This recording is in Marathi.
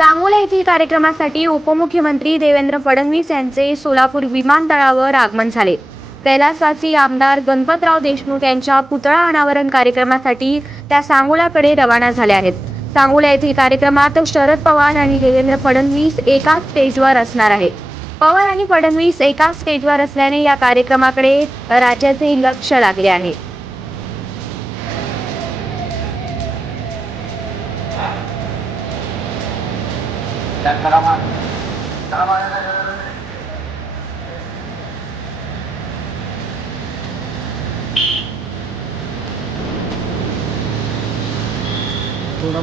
सांगोला येथील कार्यक्रमासाठी उपमुख्यमंत्री देवेंद्र फडणवीस यांचे सोलापूर विमानतळावर आगमन झाले। कैलासवासी आमदार गणपतराव देशमुख यांच्या पुतळा अनावरण कार्यक्रमासाठी त्या सांगोल्याकडे रवाना झाल्या आहेत। सांगोला येथील कार्यक्रमात शरद पवार आणि देवेंद्र फडणवीस एकाच स्टेजवर असणार आहेत। पवार आणि फडणवीस एकाच स्टेजवर असल्याने या कार्यक्रमाकडे राज्याचे लक्ष लागले आहे। थोड़ा